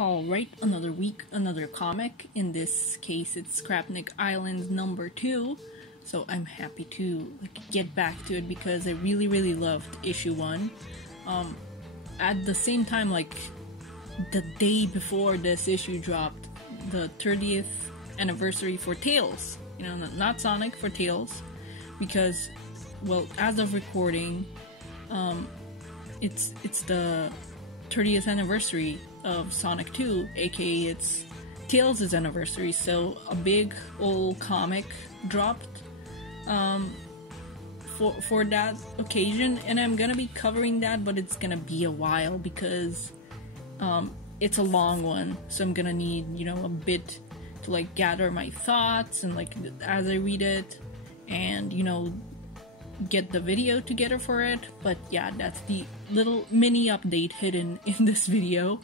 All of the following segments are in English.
Alright, another week, another comic. In this case, it's Scrapnik Island number 2. So I'm happy to get back to it because I really loved issue 1. At the same time, the day before this issue dropped, the 30th anniversary for Tails. You know, not Sonic, for Tails. Because, well, as of recording, it's the 30th anniversary of Sonic 2, aka it's Tails' anniversary, so a big old comic dropped for that occasion, and I'm gonna be covering that, but it's gonna be a while because it's a long one, so I'm gonna need, a bit to gather my thoughts and as I read it, and get the video together for it. But yeah, that's the little mini update hidden in this video.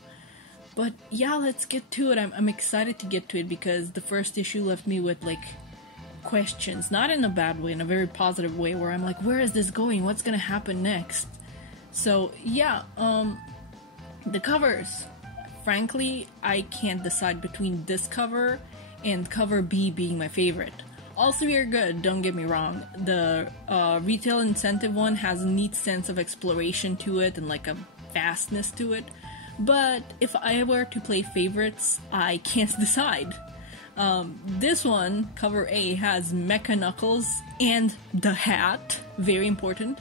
But yeah, let's get to it. I'm excited to get to it because the first issue left me with questions, not in a bad way, in a very positive way, where I'm like, where is this going? What's gonna happen next? So yeah, the covers. Frankly, I can't decide between this cover and cover B being my favorite. All three are good, don't get me wrong. The retail incentive one has a neat sense of exploration to it and a vastness to it. But if I were to play favorites, I can't decide. This one, cover A, has Mecha Knuckles and the hat, very important.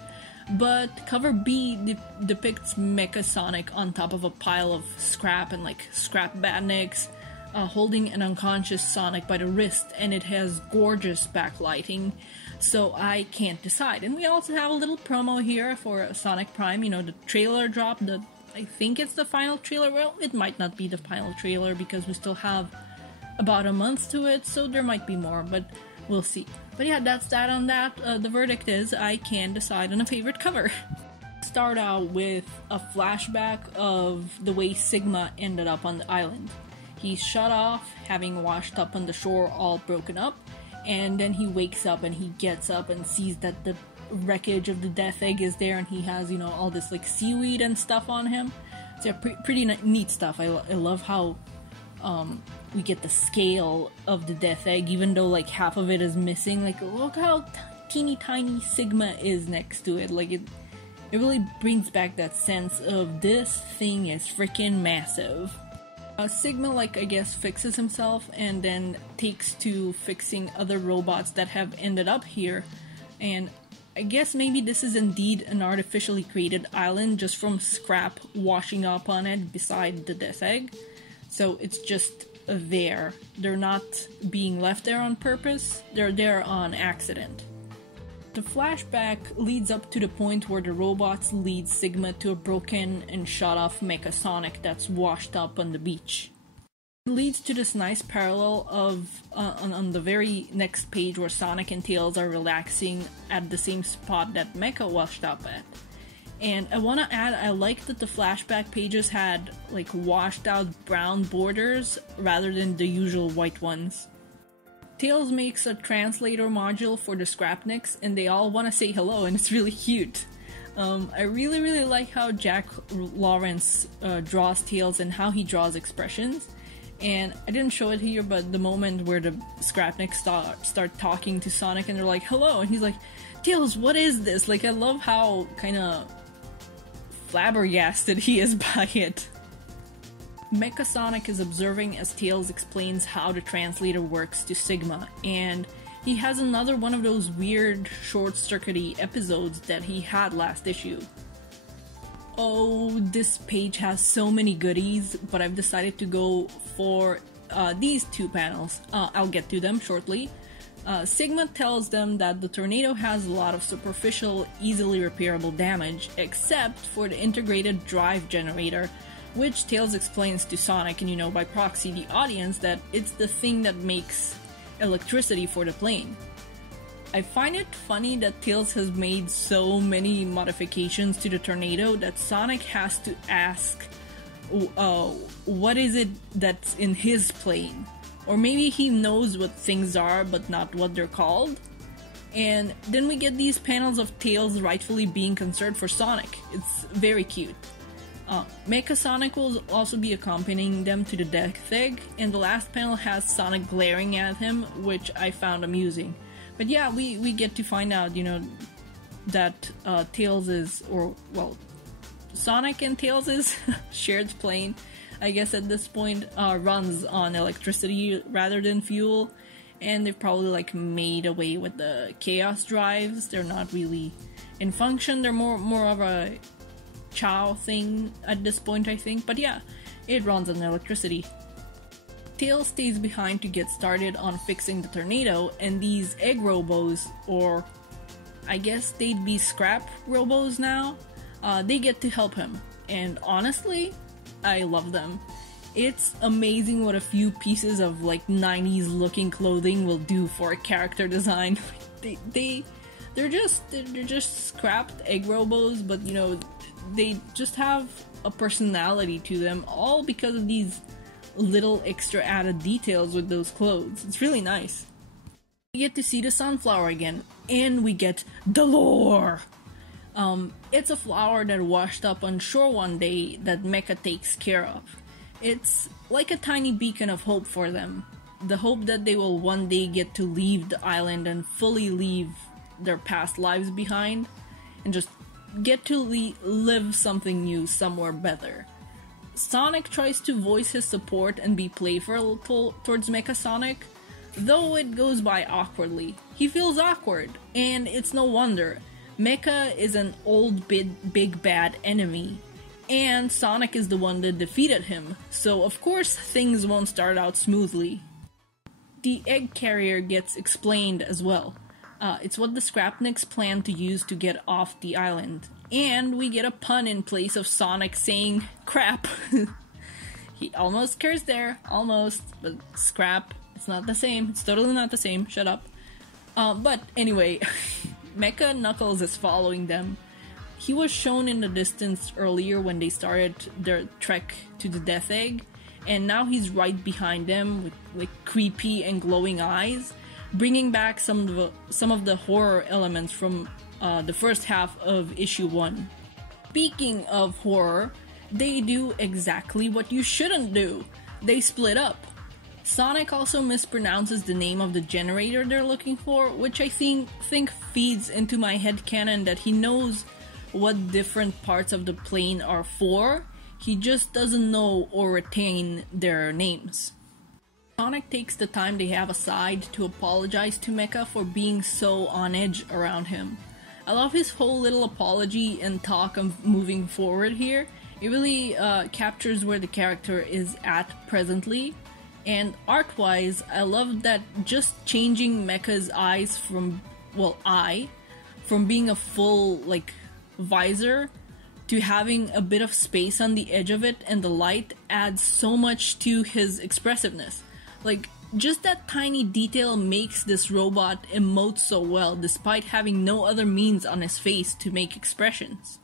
But cover B depicts Mecha Sonic on top of a pile of scrap and scrap badniks, holding an unconscious Sonic by the wrist, and it has gorgeous backlighting, so I can't decide. And we also have a little promo here for Sonic Prime, the trailer drop, I think it's the final trailer. Well, it might not be the final trailer because we still have about a month to it, so there might be more, but we'll see. But yeah, that's that on that. The verdict is I can decide on a favorite cover. Start out with a flashback of the way Sigma ended up on the island. He's shut off, having washed up on the shore all broken up, and then he wakes up and he gets up and sees that the wreckage of the death egg is there, and he has, all this seaweed and stuff on him. So yeah, pretty neat stuff. I love how we get the scale of the death egg, even though half of it is missing. Look how teeny tiny Sigma is next to it. It really brings back that sense of this thing is freaking massive. Sigma, I guess, fixes himself and then takes to fixing other robots that have ended up here. And I guess maybe this is indeed an artificially created island just from scrap washing up on it beside the death egg. So it's just there. They're not being left there on purpose, they're there on accident. The flashback leads up to the point where the robots lead Sigma to a broken and shot off Mecha Sonic that's washed up on the beach. It leads to this nice parallel of on the very next page where Sonic and Tails are relaxing at the same spot that Mecha washed up at. And I want to add, I like that the flashback pages had washed out brown borders rather than the usual white ones. Tails makes a translator module for the Scrapniks, and they all want to say hello, and it's really cute. I really like how Jack Lawrence draws Tails and how he draws expressions. And I didn't show it here, but the moment where the Scrapniks start talking to Sonic and they're like, hello, and he's like, Tails, what is this? I love how kind of flabbergasted he is by it. Mecha Sonic is observing as Tails explains how the translator works to Sigma, and he has another one of those weird short-circuity episodes that he had last issue. Oh, this page has so many goodies, but I've decided to go for these two panels. I'll get to them shortly. Sigma tells them that the tornado has a lot of superficial, easily repairable damage, except for the integrated drive generator, which Tails explains to Sonic and, by proxy the audience, that it's the thing that makes electricity for the plane. I find it funny that Tails has made so many modifications to the tornado that Sonic has to ask, what is it that's in his plane? Or maybe he knows what things are, but not what they're called. And then we get these panels of Tails rightfully being concerned for Sonic. It's very cute. Mecha Sonic will also be accompanying them to the death egg, and the last panel has Sonic glaring at him, which I found amusing. But yeah, we get to find out, you know, that Tails is, or well, Sonic and Tails is shared plane, I guess at this point, runs on electricity rather than fuel, and they've probably like made away with the chaos drives. They're not really in function, they're more of a Chow thing at this point, I think, but yeah, it runs on electricity. Tails stays behind to get started on fixing the tornado, and these egg robos, or I guess they'd be scrap robos now, they get to help him, and honestly, I love them. It's amazing what a few pieces of like 90s looking clothing will do for a character design. They're just scrapped egg robos, but you know, they just have a personality to them, all because of these little extra added details with those clothes. It's really nice. We get to see the sunflower again, and we get the lore! It's a flower that washed up on shore one day that Mecha takes care of. It's like a tiny beacon of hope for them. The hope that they will one day get to leave the island and fully leave their past lives behind, and just get to live something new somewhere better. Sonic tries to voice his support and be playful towards Mecha Sonic, though it goes by awkwardly. He feels awkward, and it's no wonder. Mecha is an old big bad enemy, and Sonic is the one that defeated him, so of course things won't start out smoothly. The egg carrier gets explained as well. It's what the Scrapniks plan to use to get off the island. And we get a pun in place of Sonic saying crap. He almost cursed there, almost, but scrap, it's not the same. It's totally not the same, shut up. But anyway, Mecha Knuckles is following them. He was shown in the distance earlier when they started their trek to the Death Egg, and now he's right behind them with like creepy and glowing eyes, bringing back some of the horror elements from the first half of issue 1. Speaking of horror, they do exactly what you shouldn't do. They split up. Sonic also mispronounces the name of the generator they're looking for, which I think feeds into my headcanon that he knows what different parts of the plane are for, he just doesn't know or retain their names. Sonic takes the time they have aside to apologize to Mecha for being so on edge around him. I love his whole little apology and talk of moving forward here. It really captures where the character is at presently. And art-wise, I love that just changing Mecha's eyes from, from being a full, like, visor to having a bit of space on the edge of it, and the light adds so much to his expressiveness. Like, just that tiny detail makes this robot emote so well, despite having no other means on his face to make expressions.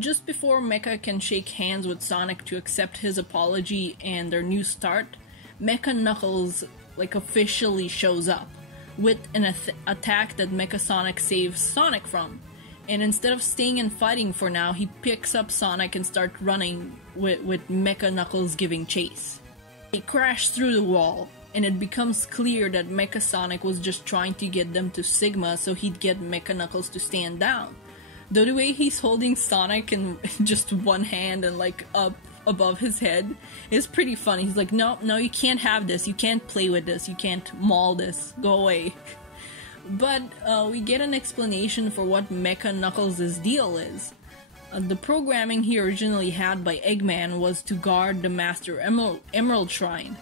Just before Mecha can shake hands with Sonic to accept his apology and their new start, Mecha Knuckles, like, officially shows up, with an attack that Mecha Sonic saves Sonic from. And instead of staying and fighting for now, he picks up Sonic and starts running with Mecha Knuckles giving chase. They crash through the wall, and it becomes clear that Mecha Sonic was just trying to get them to Sigma so he'd get Mecha Knuckles to stand down. Though the way he's holding Sonic in just one hand and like up above his head is pretty funny. He's like, no, you can't have this, you can't play with this, you can't maul this, go away. But we get an explanation for what Mecha Knuckles' deal is. The programming he originally had by Eggman was to guard the Master Emerald Shrine.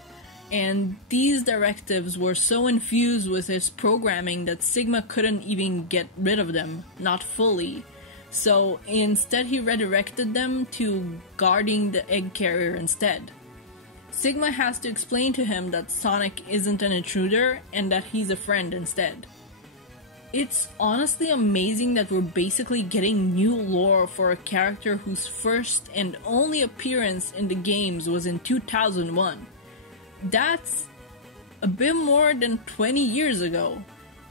And these directives were so infused with his programming that Sigma couldn't even get rid of them, not fully. So instead he redirected them to guarding the egg carrier instead. Sigma has to explain to him that Sonic isn't an intruder and that he's a friend instead. It's honestly amazing that we're basically getting new lore for a character whose first and only appearance in the games was in 2001. That's a bit more than 20 years ago.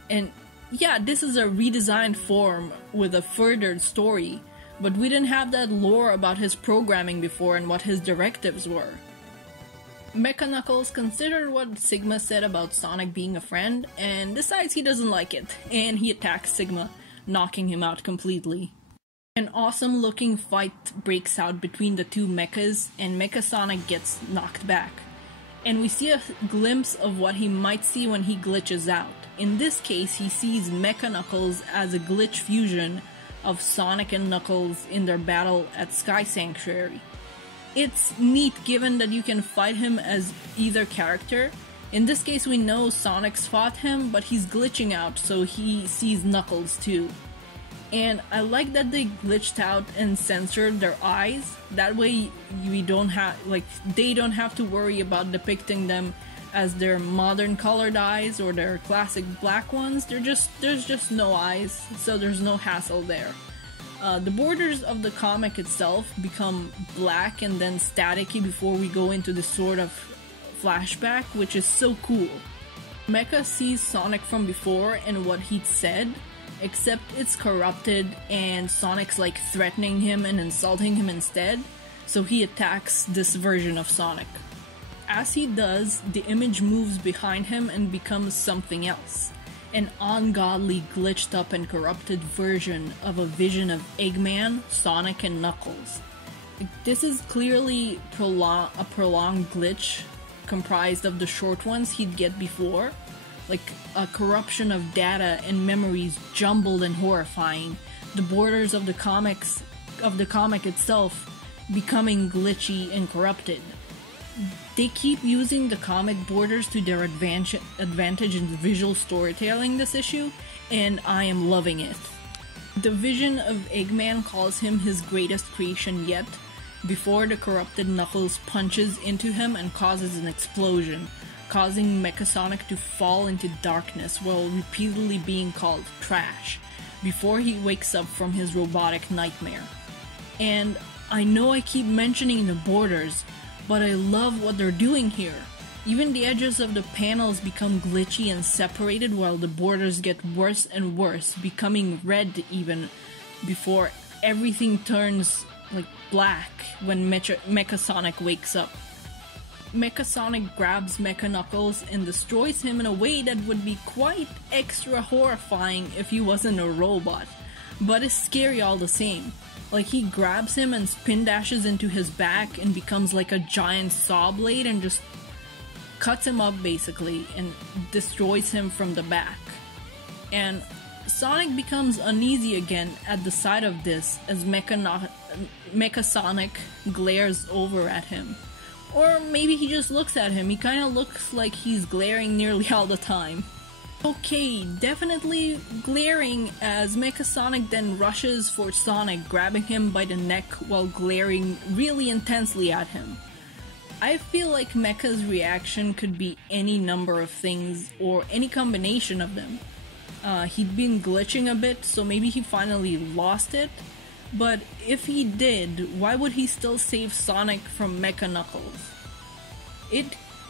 And yeah, this is a redesigned form with a furthered story, but we didn't have that lore about his programming before and what his directives were. Mecha Knuckles considered what Sigma said about Sonic being a friend and decides he doesn't like it, and he attacks Sigma, knocking him out completely. An awesome looking fight breaks out between the two mechas, and Mecha Sonic gets knocked back. And we see a glimpse of what he might see when he glitches out. In this case, he sees Mecha Knuckles as a glitch fusion of Sonic and Knuckles in their battle at Sky Sanctuary. It's neat given that you can fight him as either character. In this case we know Sonic's fought him, but he's glitching out so he sees Knuckles too. And I like that they glitched out and censored their eyes. That way we don't have, they don't have to worry about depicting them as their modern colored eyes or their classic black ones. There's just no eyes, so there's no hassle there. The borders of the comic itself become black and then staticky before we go into this sort of flashback, which is so cool. Mecha sees Sonic from before and what he'd said, except it's corrupted and Sonic's like threatening him and insulting him instead, so he attacks this version of Sonic. As he does, the image moves behind him and becomes something else. An ungodly, glitched up and corrupted version of a vision of Eggman, Sonic, and Knuckles. This is clearly a prolonged glitch comprised of the short ones he'd get before, like a corruption of data and memories jumbled and horrifying, the borders of the comic itself becoming glitchy and corrupted. They keep using the comic borders to their advantage in visual storytelling this issue, and I am loving it. The vision of Eggman calls him his greatest creation yet, before the corrupted Knuckles punches into him and causes an explosion, causing Mecha Sonic to fall into darkness while repeatedly being called trash, before he wakes up from his robotic nightmare. And I know I keep mentioning the borders, but I love what they're doing here. Even the edges of the panels become glitchy and separated while the borders get worse and worse, becoming red even, before everything turns like black when Mecha Sonic wakes up. Mecha Sonic grabs Mecha Knuckles and destroys him in a way that would be quite extra horrifying if he wasn't a robot, but it's scary all the same. Like, he grabs him and spin dashes into his back and becomes like a giant saw blade and just cuts him up basically and destroys him from the back. And Sonic becomes uneasy again at the sight of this as Mecha Sonic glares over at him. Or maybe he just looks at him. He kinda looks like he's glaring nearly all the time. Okay, definitely glaring as Mecha Sonic then rushes for Sonic, grabbing him by the neck while glaring really intensely at him. I feel like Mecha's reaction could be any number of things, or any combination of them. He'd been glitching a bit, so maybe he finally lost it, but if he did, why would he still save Sonic from Mecha Knuckles? It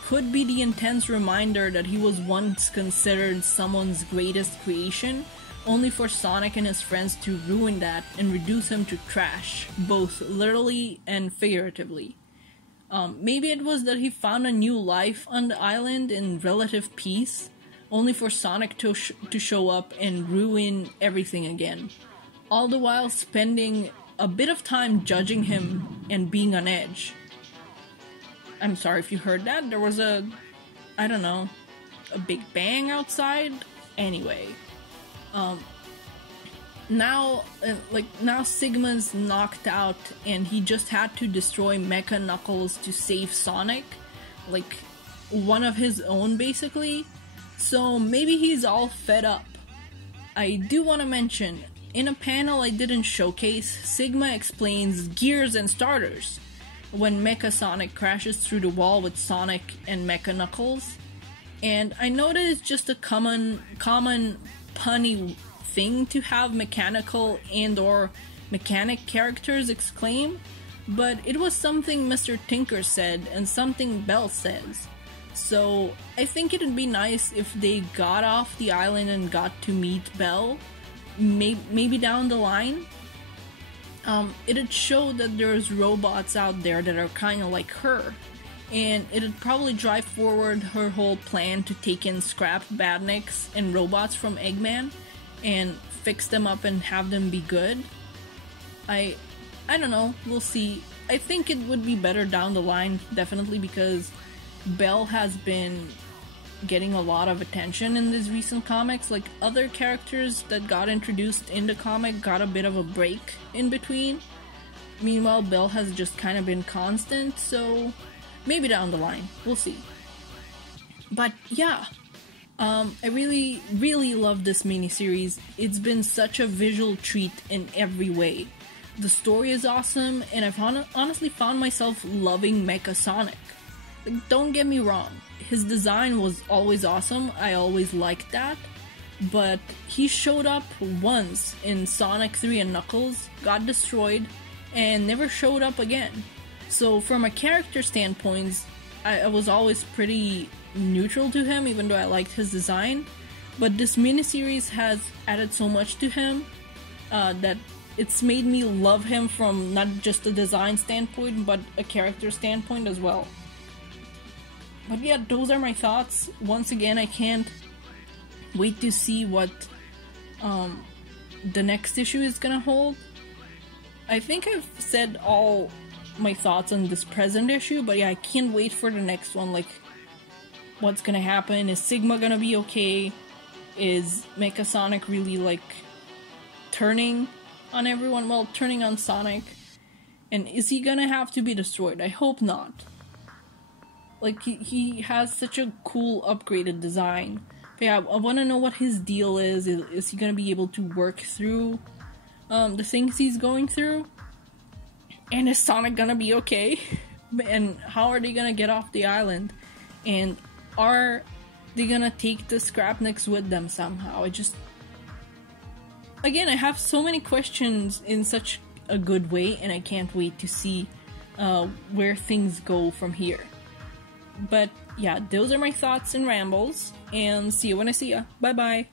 could be the intense reminder that he was once considered someone's greatest creation, only for Sonic and his friends to ruin that and reduce him to trash, both literally and figuratively. Maybe it was that he found a new life on the island in relative peace, only for Sonic to show up and ruin everything again, all the while spending a bit of time judging him and being on edge. I'm sorry if you heard that. There was a big bang outside. Anyway, now Sigma's knocked out and he just had to destroy Mecha Knuckles to save Sonic, like one of his own basically. So maybe he's all fed up. I do want to mention, in a panel I didn't showcase, Sigma explains gears and starters when Mecha Sonic crashes through the wall with Sonic and Mecha Knuckles. And I know that it's just a common punny thing to have mechanical and or mechanic characters exclaim, but it was something Mr. Tinker said and something Bell says. So I think it'd be nice if they got off the island and got to meet Bell, maybe down the line. it'd show that there's robots out there that are kind of like her, and it'd probably drive forward her whole plan to take in scrapped badniks and robots from Eggman and fix them up and have them be good. I don't know, we'll see. I think it would be better down the line, definitely, because Belle has been getting a lot of attention in these recent comics. Like, other characters that got introduced in the comic got a bit of a break in between. Meanwhile, Belle has just kind of been constant, so maybe down the line. We'll see. But yeah, I really, really love this miniseries. It's been such a visual treat in every way. The story is awesome, and I've honestly found myself loving Mecha Sonic. Like, don't get me wrong, his design was always awesome, I always liked that, but he showed up once in Sonic 3 and Knuckles, got destroyed, and never showed up again. So from a character standpoint, I was always pretty neutral to him, even though I liked his design, but this miniseries has added so much to him that it's made me love him from not just a design standpoint, but a character standpoint as well. But yeah, those are my thoughts. Once again, I can't wait to see what the next issue is gonna hold. I think I've said all my thoughts on this present issue, but yeah, I can't wait for the next one. Like, what's gonna happen? Is Sigma gonna be okay? Is Mecha Sonic really, like, turning on everyone? Well, turning on Sonic. And is he gonna have to be destroyed? I hope not. Like, he has such a cool upgraded design. But yeah, I want to know what his deal is. Is he gonna be able to work through the things he's going through? And is Sonic gonna be okay? And how are they gonna get off the island? And are they gonna take the Scrapniks with them somehow? Again, I have so many questions in such a good way, and I can't wait to see where things go from here. But yeah, those are my thoughts and rambles, and see you when I see ya. Bye bye.